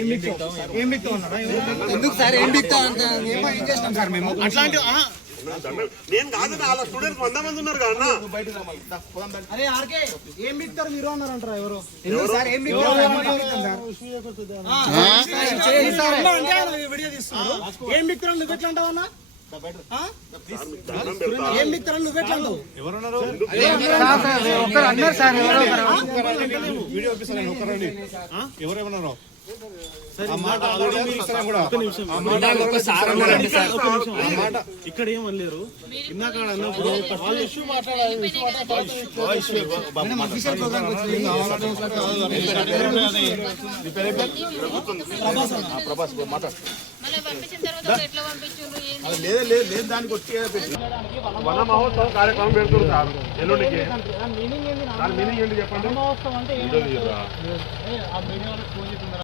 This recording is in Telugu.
ఎందుకు సార్ ఏం బిక్తాం అంత ఏం చేస్తాం సార్ మేము అట్లాంటి నేను కాదు అలా స్టూడెంట్స్ 100 మంది ఉన్నారు కదా అరే ఆర్కే ఏం బిక్తారు మీరు అన్నారంటారా ఎవరు ఎందుకు సార్ ఏం బిక్తారు వీడియో తీస్తున్నారు ఏం బిక్తారు నువ్వు ఎట్లా అంటావన్నా ఏం బిక్తారు నువ్వు ఎట్లా అంటావు ఎవరన్నారు అన్నారు సార్ వీడియో ఎవరేమన్నారు ఇక్కడ ఏమనలేరు ఇందాక అన్నప్పుడు లేదు దానికి వచ్చి వన మహోత్సవం కార్యక్రమం పెడుతున్నారు సార్ ఎల్లుండికి మీనింగ్ ఏంటి చెప్పండి